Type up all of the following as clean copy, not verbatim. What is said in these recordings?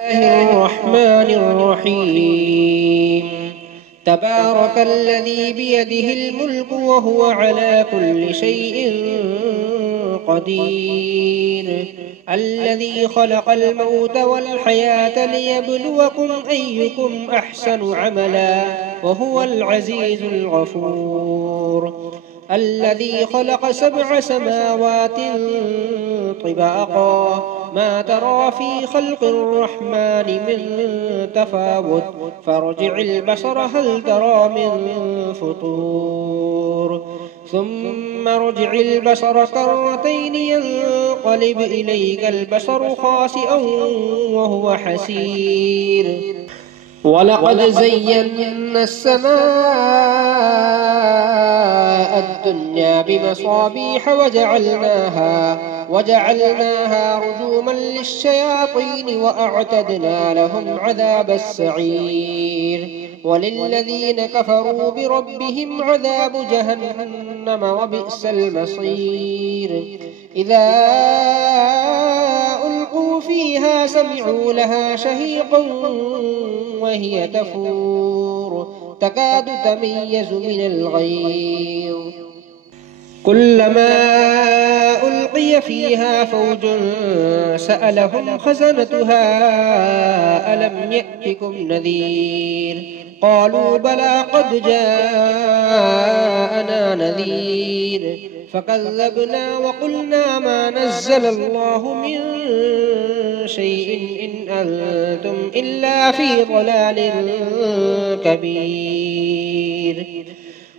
الله الرحمن الرحيم. تبارك الذي بيده الملك وهو على كل شيء قدير، الذي خلق الموت والحياة ليبلوكم أيكم أحسن عملا وهو العزيز الغفور، الذي خلق 7 سماوات طباقا ما ترى في خلق الرحمن من تفاوت فارجع البصر هل ترى من فطور ثم ارجع البصر كرتين ينقلب إليك البصر خاسئا وهو حسير. ولقد زينا السماء الدنيا بمصابيح وجعلناها رجوما للشياطين وأعتدنا لهم عذاب السعير. وللذين كفروا بربهم عذاب جهنم وبئس المصير. إذا ألقوا فيها سمعوا لها شهيقا وهي تفور تكاد تميز من الغيظ كلما ألقي فيها فوج سألهم خزنتها ألم يأتكم نذير قالوا بلى قد جاءنا نذير فكذبنا وقلنا ما نزل الله من شيء إن أنتم إلا في ضلال كبير.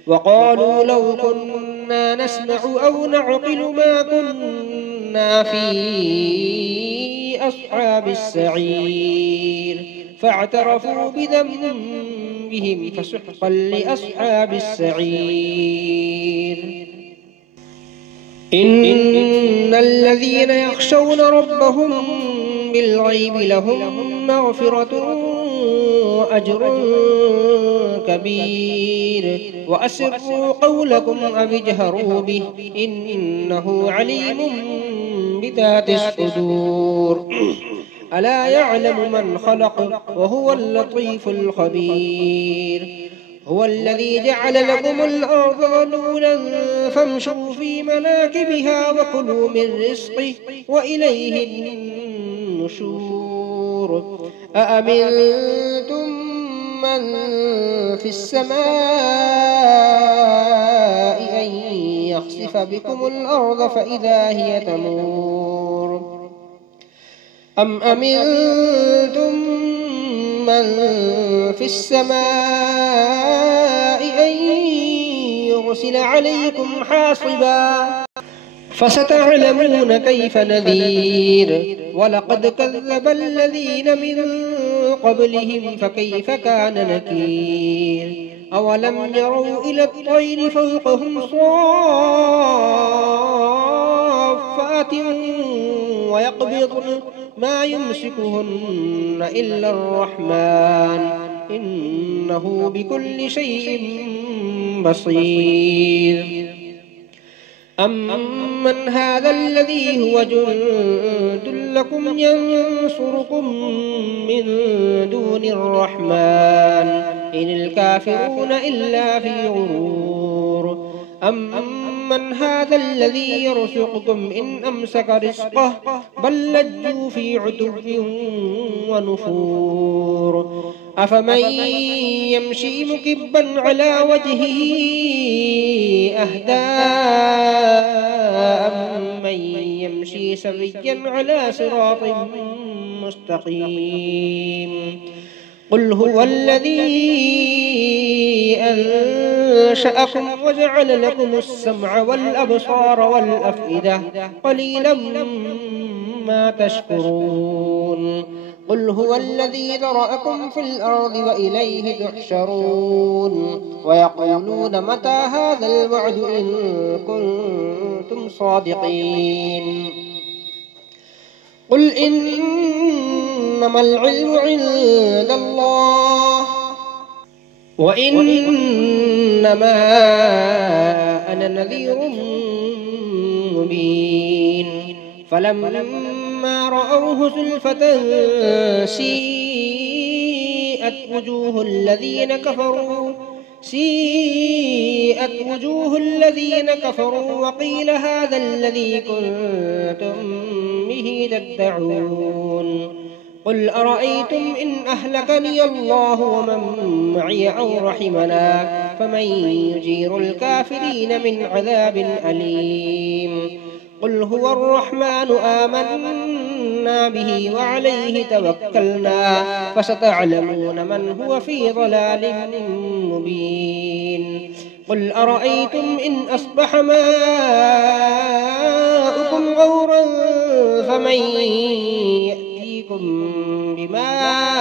وقالوا لو كنا نسمع أو نعقل ما كنا في أصحاب السعير فاعترفوا بذنبهم فسحقا لأصحاب السعير. إن الذين يخشون ربهم بالغيب لهم مغفرة وأجر كبير. وأسروا قولكم أو اجهروا به إنه عليم بذات الصدور. ألا يعلم من خلق وهو اللطيف الخبير. هو الذي جعل لكم الأرض ذلولا فامشوا في مناكبها وكلوا من رزقه وإليه النشور. أأمنتم من في السماء أن يخسف بكم الأرض فإذا هي تمور أم أمنتم من في السماء أن يرسل عليكم حاصبا فستعلمون كيف نذير. ولقد كذب الذين من قبلهم فكيف كان نكير. أولم يروا إلى الطير فوقهم صافات ويقبضن ما يمسكهن إلا الرحمن إنه بكل شيء بصير. أمن هذا الذي هو جند لكم ينصركم من دون الرحمن إن الكافرون إلا في غرور. أمن هذا الذي يرزقكم إن أمسك رزقه بل لجوا في عتو ونفور. أفمن يمشي مكبا على وجهه أهدى أمن يمشي سويا على صراط مستقيم. قل هو الذي أنشأكم وجعل لكم السمع والأبصار والأفئدة قليلا ما تشكرون. قل هو الذي ذرأكم في الأرض وإليه تحشرون. ويقولون متى هذا الوعد إن كنتم صادقين. قل إنما العلم عند الله وإنما أنا نذير مبين. فلما فلما رأوه زلفة سيئت وجوه الذين كفروا وقيل هذا الذي كنتم به تدعون قل أرأيتم إن أهلكني الله ومن معي أو رحمنا فمن يجير الكافرين من عذاب أليم قل هو الرحمن آمنا به وعليه توكلنا فستعلمون من هو في ضلال مبين قل أرأيتم إن أصبح ماؤكم غورا فمن يأتيكم بماء